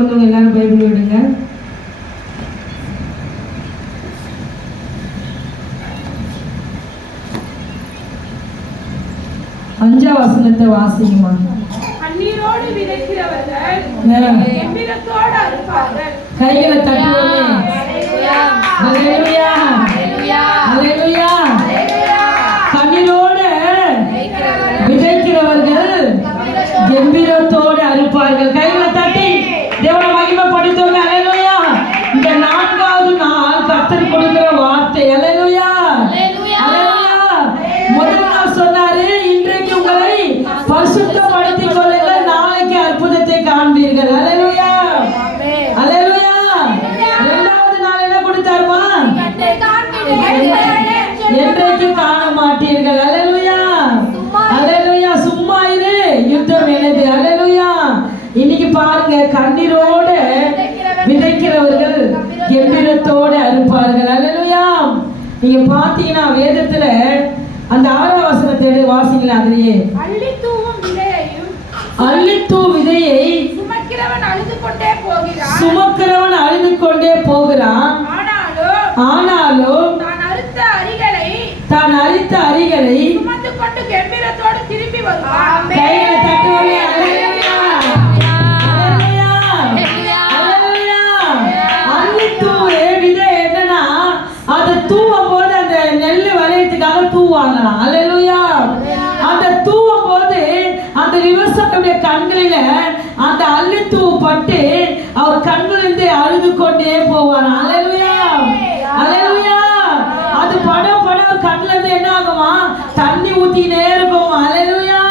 எல்லாரும் பைபிள் விடுங்க. அஞ்சாம் வசனத்தை வாசிக்குமா? கண்ணீரோடு விதைக்கிறவர்கள் கெம்பீரத்தோடு அறுப்பார்கள். கைகளை தட்டுவோமே. ஹல்லேலூயா ஹல்லேலூயா. கண்ணீரோடு விதைக்கிறவர்கள் கெம்பீரத்தோடு அறுப்பார்கள். கைகளை தட்டி தேவனை மகிமைப்படுத்துவோமே. ஹல்லேலூயா. இந்த 4வது நாள் கர்த்தர் கொடுக்கிற வார்த்தை. ஹல்லேலூயா ஹல்லேலூயா. முதல் நாள் சொன்னாரு, இன்றைக்கு உங்களை பரிசுத்தப்படுத்திக் கொள்ளுங்கள், நாளைக்கு அற்புதத்தை காண்பீர்கள். ஹல்லேலூயா ஹல்லேலூயா. 2வது நாள் என்ன கொடுத்தாருமா? என்றைக்கு காண மாட்டீர்கள். ஹல்லேலூயா ஹல்லேலூயா. சும்மா இரு, யுத்தம் எனது. ஹல்லேலூயா. இன்னைக்கு பாருங்க, கண்ணீரோடு விதைக்கிறவர்கள் கெம்பீரத்தோடு அறுப்பார்கள். ஹல்லேலூயா. நீங்க பாத்தீங்கன்னா வேதத்துல அந்த 6ஆம் வசனத்தை வாசிங்களா? அதுலயே அள்ளித்தூ விதையை சுமக்கிறவன் அழுது கொண்டே போகிறான். ஆனாலும் தான் அறுத்த அரிகளை சுமந்து கொண்டு கெம்பீரத்தோடு திரும்பி வருவான். கையில தட்டுவோமே. ஹல்லேலூயா ஹல்லேலூயா ஹல்லேலூயா. அள்ளித்தூவு விதை என்னன்னா, அதை தூவும் போது அந்த நெல் விளையத்துக்காக தூவாங்களாம். ஹல்லேலூயா. அந்த தூவும் போது அந்த விவசாயியுடைய கண்களில அந்த அள்ளித்தூ பட்டு அவர் கண்களிலிருந்து அழுது கொண்டே போவாராம். ஹல்லேலூயா ஹல்லேலூயா. அது படம் கண்ணுல இருந்து என்ன ஆகுமா? தண்ணி ஊத்தினே இருக்கும். ஹல்லேலூயா.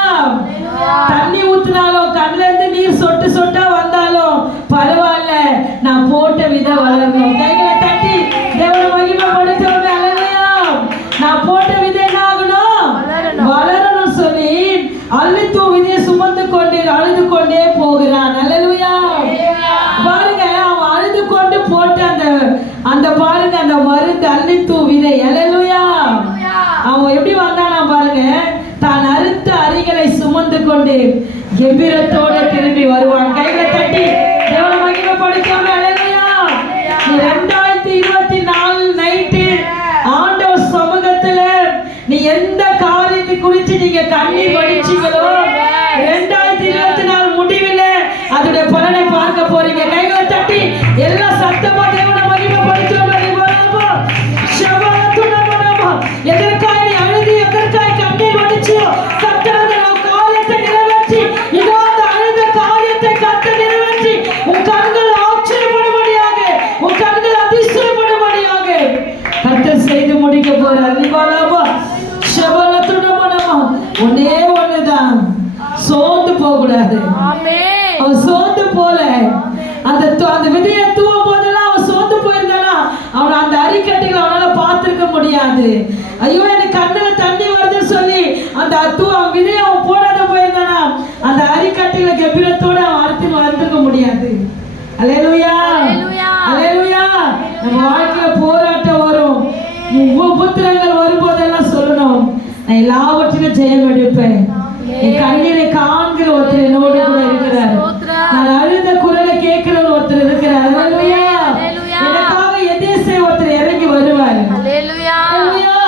தண்ணி ஊத்தினாலும் கண்ணுல இருந்து நீர் சொட்டு சொட்டா வந்தாலும் பரவாயில்ல, நான் போட்ட விதை வளரணும். கைகளை தட்டி தேவனை மகிமைப்படுத்துவோம். ஹல்லேலூயா. நான் போட்ட விதை என்ன ஆகணும்? வளரணும் சொல்லி அள்ளித்தூ விதையை சுமந்து கொண்டு அழுது கொண்டே போகிறான். ஹல்லேலூயா. பாருங்க, அவன் அழுது கொண்டு போட்ட அந்த பாருங்க அந்த மருந்து அள்ளித்தூ விதை. ஹல்லேலூயா. அவன் எப்படி வந்தானா பாருங்க, தான் அறுத்த அரிகளை சுமந்து கொண்டு கெம்பீரத்தோட திரும்பி வருவான். கைகளை தட்டி தேவனை மகிமைப்படுத்துவோம். ஹல்லேலூயா. 2024 நைட்டு ஆண்டவர் சமூகத்துல நீ எந்த காரியத்தை குறித்து நீங்க கண்ணீர் வடிச்சீங்களோ, 2024 முடிவில் அதோட பலனை பார்க்க போறீங்க. கைகளை தட்டி எல்லா சத்தமா தேவனை மகிமைப்படுத்துவோம். எதற்காக நீ அழுது, எதற்காக கண்ணீர் வடிச்சியோ, கர்த்தர் காரியத்தை நிறைவேற்றி, இதோ அந்த அழுத காரியத்தை கர்த்தர் நிறைவேற்றி உன் கண்கள் ஆச்சரியப்படும்படியாக, உன் கண்கள் அதிசயப்படும்படியாக கர்த்தர் செய்து முடிக்க போறார். ஒன்னே ஒண்ணுதான், சோர்ந்து போக கூடாது. அவன் சோர்ந்து போல அந்த விதையை தூவும் போதெல்லாம் அவன் சோர்ந்து போயிருந்தானா அவன் அந்த அரிக்கட்டைகளை அவனால பார்த்திருக்க முடியாது. ஐயோ, எனக்கு கண்ணுல தண்ணி வருதுன்னு சொல்லி அந்த அவன் விதையை அவன் போடாத போயிருந்தானா அந்த அரிக்கட்டைகளை கெம்பீரத்தோட அவன் அறுத்து வளர்த்துக்க முடியாது. ஹல்லேலூயா ஹல்லேலூயா. நம்ம வாழ்க்கையில போராட்டம் வரும், உபத்திரங்கள் வரும்போதெல்லாம் சொல்லணும், நான் எல்லாவற்றிலும் ஜெயம் எடுப்பேன். என் கண்ணீரை காண்கிற ஒருத்தர் என்னோடு கூட இருக்கிறார்.